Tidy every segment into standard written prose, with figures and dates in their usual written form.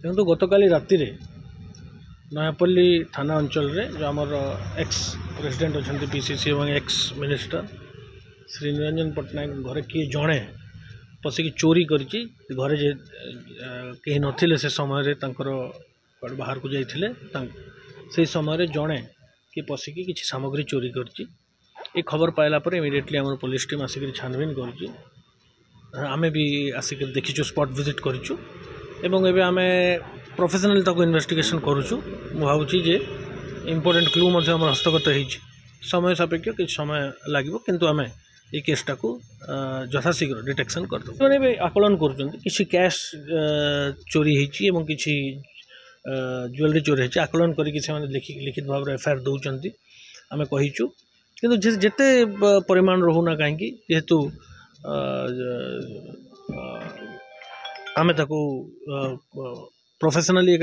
देखो गतकाली राति नयापल्ली थाना अंचल रे जो आमर एक्स प्रेसिडेंट अच्छा पीसीसी और एक्स मिनिस्टर श्री निरंजन पट्टनायक घरे किए जड़े पशिकी चोरी कर घरे कहीं नथिले से समय बाहर को जाते समय जड़े कि पशिकी किसी सामग्री चोरी कर खबर पाइला इमिडिएटली आम पुलिस टीम आसिक छानबीन कर आमे भी आसिक देखीचु स्पॉट विजिट करूँ एवं एबे आमे प्रोफेशनल ताको इन्वेस्टिगेशन करूँ भावुची जे इम्पोर्टेंट क्लू आम हस्तगत हो समय सापेक्ष किसी समय लगे किंतु आमे ये केसटा को यथाशीघ्र डिटेक्शन करदे मैंने आकलन कर कैश चोरी होती किसी ज्वेलरी चोरी होती आकलन करके लिखित भाव में एफआईआर दौरान आम कहीचु किंतु जिते परिमाण रोना कहीं जेहेतु आमे ताको प्रोफेशनली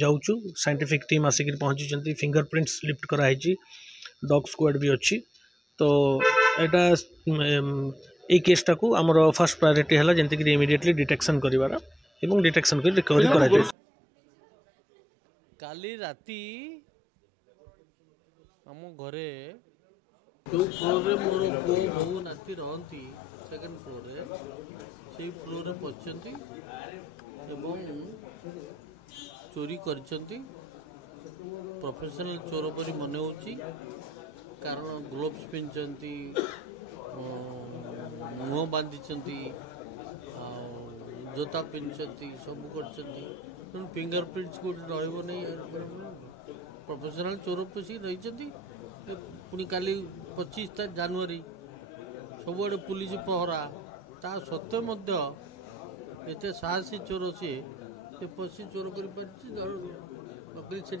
जाऊँ साइंटिफिक टीम आसिक पहुँची फिंगरप्रिंट्स लिफ्ट कराई डॉग स्क्वाड भी अच्छी तो यहाँ केसटा को आमर फर्स्ट प्रायोरिटी है जमीक इमिडिएटली डिटेक्शन कर डिटेक्शन कर रिकवरी कर काली राती आम घरे जो फ्लोर रे मोर पु बहु नाती रहती सेकेंड फ्लोर रे से फ्लोर रे पशिंट चोरी कर प्रोफेशनल चोर परी मन हो कारण ग्लोव्स पिंधि मुह बांधि जोता पिंधि सब कर फिंगर प्रिंट्स गोटे रही प्रोफेशनल चोर पशि रही पुणी काली 25 जनवरी सबुआड़े पुलिस पहरा ता सत्वे मध्य एते साहसी चोर सी पशि चोर कर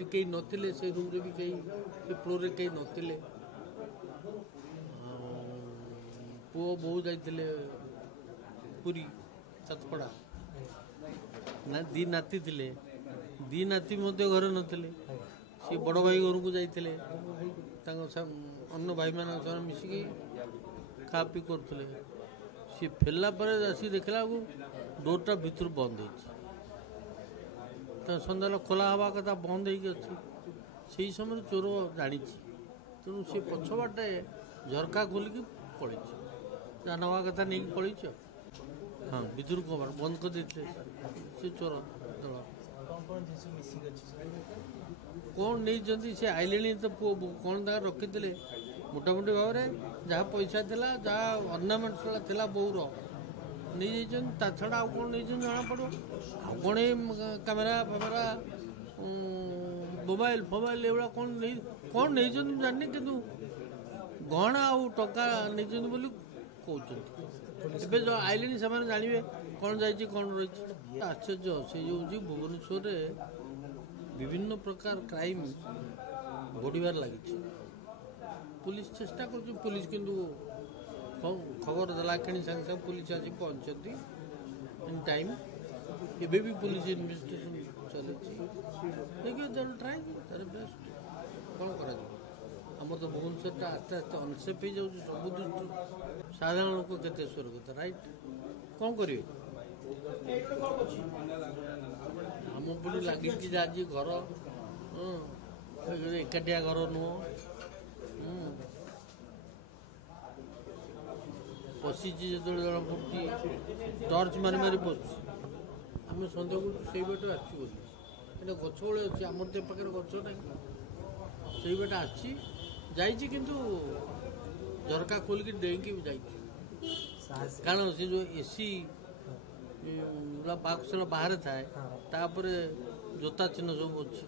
कहीं नथिले से रूम रे भी कहीं फ्लोर रे कहीं नथिले पुओ बहु जाइए पुरी सातपड़ा ना दी नाती थिले दी नाती घरे नथिले सी बड़ भाई घर को जाइए अन्य भाई मान मिसिकी खा पी करुले सी फेरला आसी देखला डोरटा भितर बंद हो सन्ध्या खोला हवा कथा बंद हो समय चोर जानी तेणु सी पछबाटे झरका खोलिकी पड़ी जहाँ नवा कथा नहीं पड़ी हाँ भितर कबार बंद कर देते सी चोर दल कौन नहीं सी आइले तो पुओ कौन तक रखी मोटामोटी भाव में जहाँ पैसा थिला जहाँ अर्नामेंट्स थिला बोर नहीं छड़ा आउ कौन नहीं जना पड़ो आ कौन कैमेरा फैमेरा मोबाइल फोबाइल एगुड़ा कौन नहीं जानी कि गहना आउ टका नहीं बोली कहते जो आइले से जानवे कौन जाइए कौन रही आश्चर्य से जो भुवनेश्वर विभिन्न प्रकार क्राइम बढ़िबार लगी पुलिस चेष्टा कर पुलिस किंतु खबर देला कि संगे संगे पुलिस आसी पहुंचती इन टाइम एबे भी पुलिस इन्वेस्टिगेशन चलती ट्राए तार बेस्ट कौन कर तो भुवनेश्वर आस्ते आस्ते अनसेफ हो जाऊँ सब दृष्टि साधारण लोक के स्वर्गत राइट कौन करेंगे आम पुणी लगी जाए घर एकाटिया घर नुह पशिची जो जना पड़ी टर्च मारी मारी पशु आम सन्देह कर बाटे आसू बोली गच भाई अच्छे आम तो पाखे गच ना से बाटे आसी किंतु झरका खोलिकी डेईकी कारण से जो एसी बाक्स बाहर थाए जोता चिन्ह सब अच्छी